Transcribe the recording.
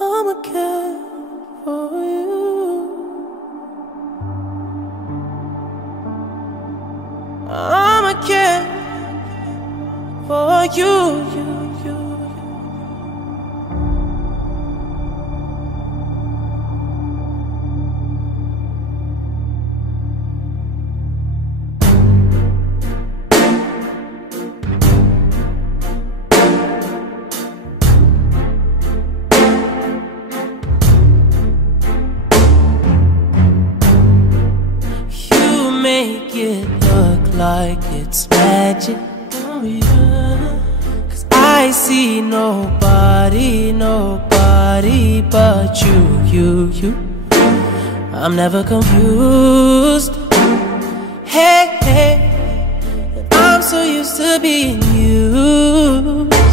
I'ma care for you. I'ma care for you, you. Make it look like it's magic, oh yeah. 'Cause I see nobody but you. I'm never confused. Hey, I'm so used to being used.